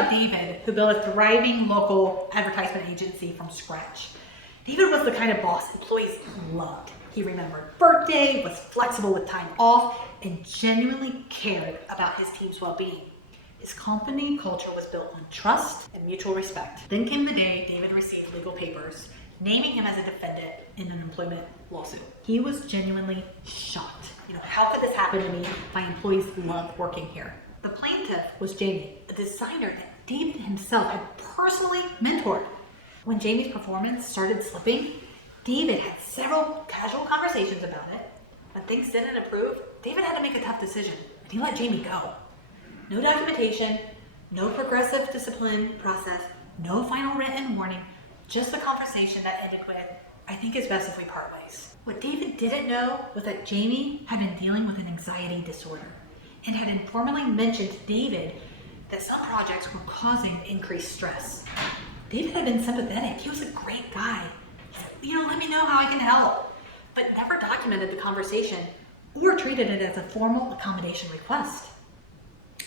about David, who built a thriving local advertisement agency from scratch. David was the kind of boss employees loved. He remembered birthday, was flexible with time off, and genuinely cared about his team's well-being. His company culture was built on trust and mutual respect. Then came the day David received legal papers naming him as a defendant in an employment lawsuit. He was genuinely shocked. How could this happen to me? My employees love working here. The plaintiff was Jamie, a designer that David himself had personally mentored. When Jamie's performance started slipping, David had several casual conversations about it. When things didn't improve, David had to make a tough decision, and he let Jamie go. No documentation, no progressive discipline process, no final written warning, just a conversation that ended with, "I think it's best if we part ways." What David didn't know was that Jamie had been dealing with an anxiety disorder and had informally mentioned to David that some projects were causing increased stress. David had been sympathetic. He was a great guy. He said, "Let me know how I can help," but never documented the conversation or treated it as a formal accommodation request.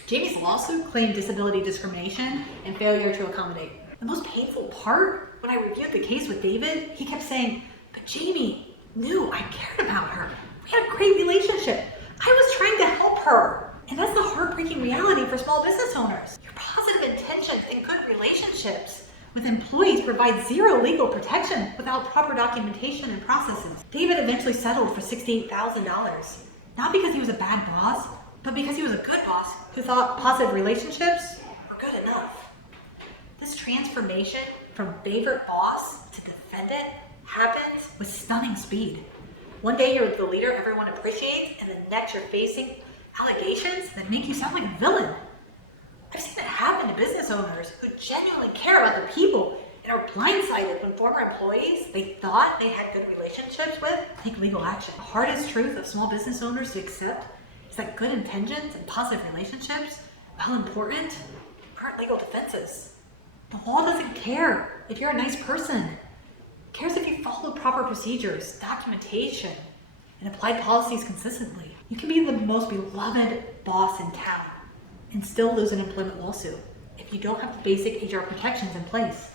Jamie's lawsuit claimed disability discrimination and failure to accommodate. The most painful part, when I reviewed the case with David, he kept saying, "But Jamie knew I cared about her. We had a great relationship. I was trying to help her." And that's the heartbreaking reality for small business owners. Your positive intentions and good relationships with employees provide zero legal protection without proper documentation and processes. David eventually settled for $68,000, not because he was a bad boss, but because he was a good boss who thought positive relationships were good enough. This transformation from favorite boss to defendant happens with stunning speed. One day you're the leader everyone appreciates, and the next you're facing allegations that make you sound like a villain. I've seen it happen to business owners who genuinely care about their people and are blindsided when former employees they thought they had good relationships with take legal action. The hardest truth of small business owners to accept is that good intentions and positive relationships, while important, aren't legal defenses. The law doesn't care if you're a nice person. It cares if you follow proper procedures, documentation, and apply policies consistently. You can be the most beloved boss in town and still lose an employment lawsuit if you don't have the basic HR protections in place.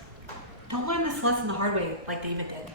Don't learn this lesson the hard way like David did.